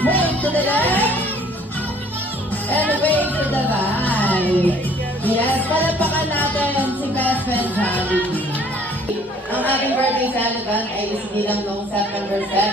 Move to the left. And wave to the right. Yes, palapakan natin si best friend Jollibee. Ang ating birthday celebrant ay isilang noong September 7.